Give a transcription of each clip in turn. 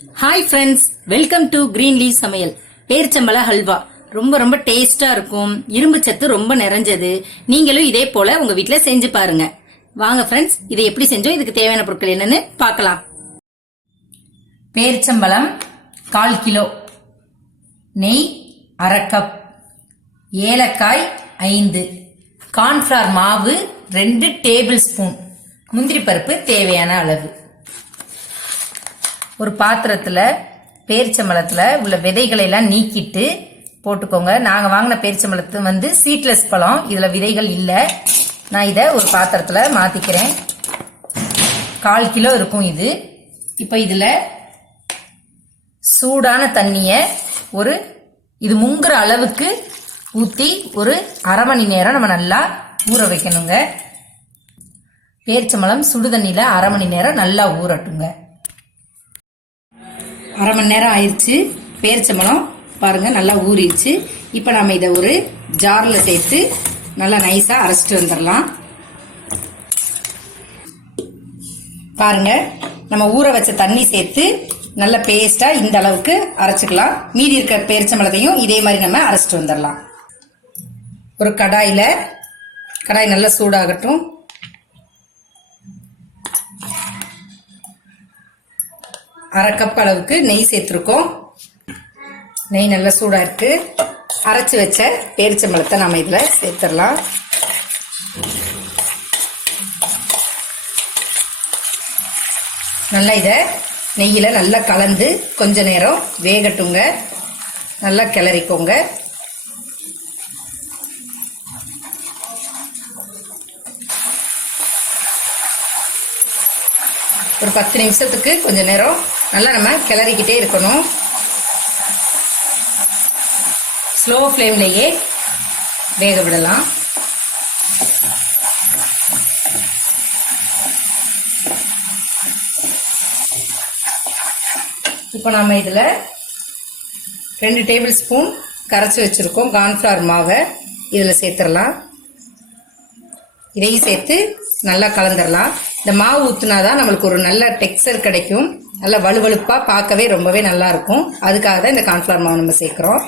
Hi friends welcome to green லீ சமையல் பேரிச்சம்பழ ஹல்வா. ரொம்ப ரொம்ப டேஸ்டா இருக்கும். இரும்பு சத்து ரொம்ப நிறைஞ்சது. நீங்களும் இதே போல உங்க வீட்டில் செஞ்சு பாருங்க. வாங்க ஃப்ரெண்ட்ஸ் இதை எப்படி செஞ்சோம்? இதுக்கு தேவையான பொருட்கள் என்னன்னு பார்க்கலாம். பேரிச்சம்பழம் கால் கிலோ. நெய் அரை கப் ஏலக்காய் ஐந்து. கார்ன்ஃப்ளவர் மாவு ரெண்டு டேபிள் ஸ்பூன் முந்திரி பருப்பு தேவையான அளவு. ஒரு பாத்திரத்தில் பேரிச்சம்பழத்தில் உள்ள விதைகளை எல்லாம் நீக்கிட்டு போட்டுக்கோங்க. நாங்கள் வாங்கின பேரிச்சம்பழத்து வந்து சீட்லெஸ் பழம். இதில் விதைகள் இல்லை. நான் இதை ஒரு பாத்திரத்தில் மாற்றிக்கிறேன் கால் கிலோ இருக்கும் இது. இப்போ இதில் சூடான தண்ணியை ஒரு இது முங்குற அளவுக்கு ஊற்றி ஒரு அரை மணி நேரம் நம்ம நல்லா ஊற வைக்கணுங்க. பேரிச்சம்பழம் சுடு தண்ணியில் அரை மணி நேரம் நல்லா ஊறட்டுங்க. அரை மணி நேரம் ஆயிடுச்சு பேரிச்சம்பழம் பாருங்கள் நல்லா ஊறிடுச்சு. இப்போ நம்ம இதை ஒரு ஜாரில் சேர்த்து நல்லா நைஸாக அரைச்சிட்டு வந்துடலாம். பாருங்கள் நம்ம ஊற வச்ச தண்ணி சேர்த்து நல்ல பேஸ்ட்டாக இந்த அளவுக்கு அரைச்சிக்கலாம். மீதி இருக்கிற பேரிச்சம்பழத்தையும் இதே மாதிரி நம்ம அரைச்சிட்டு வந்துடலாம். ஒரு கடாயில் கடாய் நல்லா சூடாகட்டும். அரை கப் அளவுக்கு நெய் சேர்த்துருக்கோம். நெய் நல்லா சூடாக இருக்குது அரைச்சி வச்ச பேரிச்சம்பழத்தை நம்ம இதில் சேர்த்துடலாம். நல்லா இதை நெய்யில் நல்லா கலந்து கொஞ்ச நேரம் வேகட்டுங்க. நல்லா கிளறிக்கோங்க. ஒரு பத்து நிமிஷத்துக்கு கொஞ்ச நேரம் நல்லா நம்ம கிளறிக்கிட்டே இருக்கணும். ஸ்லோ ஃப்ளேம்லேயே வேக விடலாம். இப்போ நம்ம இதில் ரெண்டு டேபிள் ஸ்பூன் கரைச்சி வச்சுருக்கோம். கார்ன்ஃப்ளவர் மாவை இதில் சேர்த்துடலாம். இதையும் சேர்த்து நல்லா கலந்துடலாம். இந்த மாவு ஊற்றுனா தான் நம்மளுக்கு ஒரு நல்ல டெக்ஸ்சர் கிடைக்கும். நல்லா வலுவழுப்பாக பார்க்கவே ரொம்பவே நல்லா இருக்கும் அதுக்காக தான் இந்த கார்ன்ஃப்ளவர் மாவு நம்ம சேர்க்குறோம்.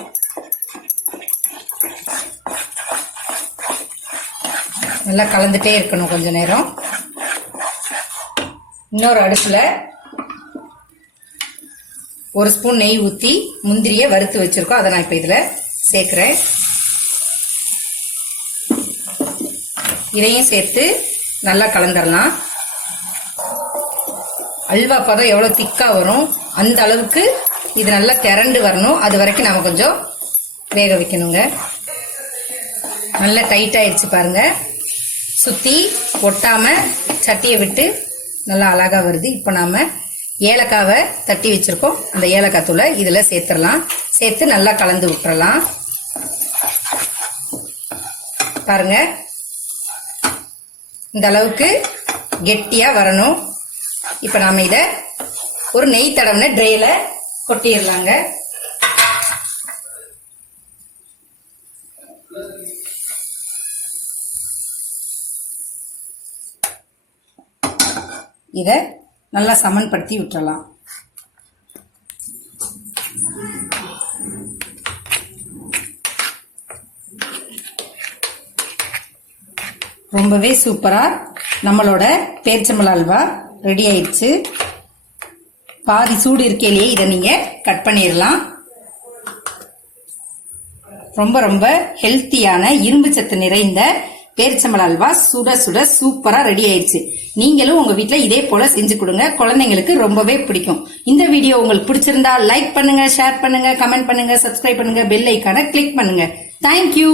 நல்லா கலந்துட்டே இருக்கணும் கொஞ்ச நேரம். இன்னொரு அடுப்பில் ஒரு ஸ்பூன் நெய் ஊற்றி முந்திரியை வறுத்து வச்சுருக்கோம். அதை நான் இப்போ இதில் சேர்க்குறேன். இதையும் சேர்த்து நல்லா கலந்துடலாம் அல்வா பதம் எவ்வளோ திக்காக வரும் அந்த அளவுக்கு இது நல்லா திரண்டு வரணும். அது வரைக்கும் நம்ம கொஞ்சம் வேக வைக்கணுங்க. நல்லா டைட்டாகிடுச்சு பாருங்கள் சுற்றி ஒட்டாமல் சட்டியை விட்டு நல்லா அழகாக வருது. இப்போ நாம் ஏலக்காவை தட்டி வச்சுருக்கோம். அந்த ஏலக்காய் தூளை இதில் சேர்த்துடலாம். சேர்த்து நல்லா கலந்து விட்டுறலாம். பாருங்கள் இந்த அளவுக்கு கெட்டியாக வரணும். இப்போ நாம் இதை ஒரு நெய் தடவின ட்ரேயில் கொட்டிடலாங்க இதை நல்லா சமன்படுத்தி விட்டுறலாம். ரொம்பவே சூப்பராக நம்மளோட பேரிச்சம்பழ அல்வா ரெடி ஆயிடுச்சு. பாதி சூடு இருக்கையிலேயே இதை நீங்கள் கட் பண்ணிடலாம். ரொம்ப ரொம்ப ஹெல்த்தியான இரும்பு சத்து நிறைந்த பேரிச்சம்பழ அல்வா சுட சுட சூப்பராக ரெடி ஆயிடுச்சு. நீங்களும் உங்கள் வீட்டில் இதே போல் செஞ்சு கொடுங்க. குழந்தைங்களுக்கு ரொம்பவே பிடிக்கும். இந்த வீடியோ உங்களுக்கு பிடிச்சிருந்தா லைக் பண்ணுங்க ஷேர் பண்ணுங்க கமெண்ட் பண்ணுங்க சப்ஸ்கிரைப் பண்ணுங்க பெல் ஐக்கான கிளிக் பண்ணுங்க. தேங்க்யூ